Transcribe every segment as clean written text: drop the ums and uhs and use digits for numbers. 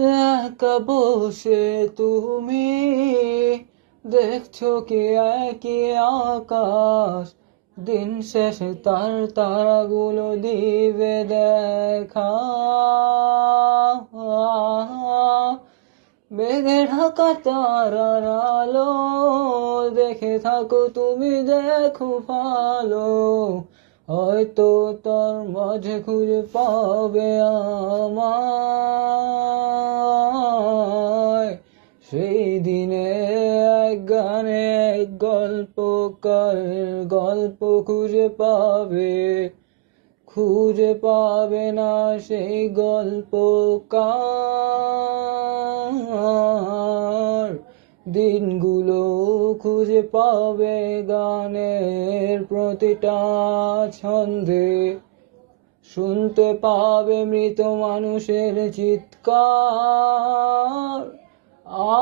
একা বসে তুমি দেখছো কি একই আকাশ, দিন শেষে তার তারাগুলো দিবে দেখা। মেঘে ঢাকা তারার আলো দেখে থাকো তুমি, দেখো ভালো, হয়তো তার মাঝে খুঁজে পাবে আমায়। সেই দিনে এক গানে এক গল্পকার গল্প খুঁজে পাবে না সেই গল্পকার। দিনগুলো খুঁজে পাবে গানের প্রতিটা ছন্দে, শুনতে পাবে মৃত মানুষের চিৎকার।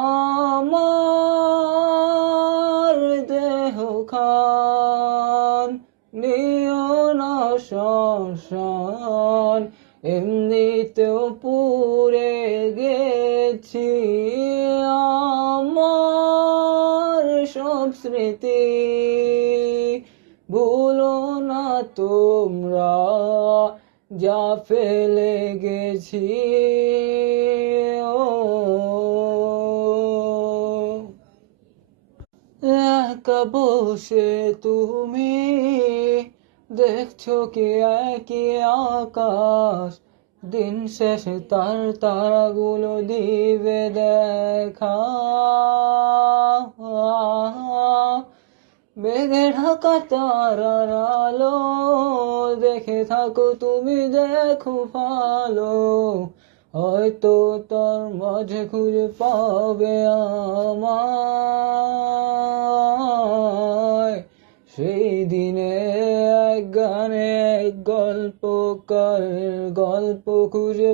আমার দেহ খান নিও না শ্মশান, এমনিতেও পুড়ে গেছি। আমার সব স্মৃতি ভুলো না তোমরা, যা ফেলে গেছি। একা বসে তুমি দেখছো কি একই আকাশ, দিন শেষে তার তারাগুলো দিবে দেখা। মেঘে ঢাকা তারার আলো দেখে থাকো তুমি, দেখো ভালো, হয়তো তার মাঝে খুঁজে পাবে আমায়। সেই দিনে এক গানে এক গল্পকার গল্প খুঁজে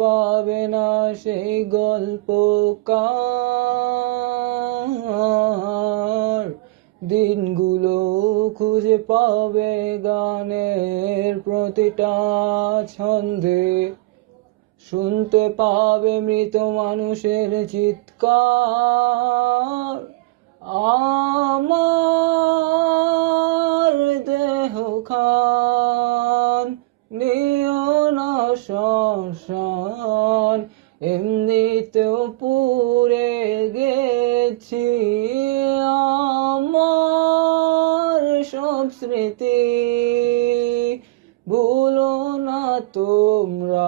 পাবে না সেই গল্পকার। দিনগুলো খুঁজে পাবে গানের প্রতিটা ছন্দে, শুনতে পাবে মৃত মানুষের চিৎকার। আমার দেহ খান নিও না শ্মশান, এমনিতেও পুড়ে গেছি। আমার সব স্মৃতি ভুলো না তোমরা।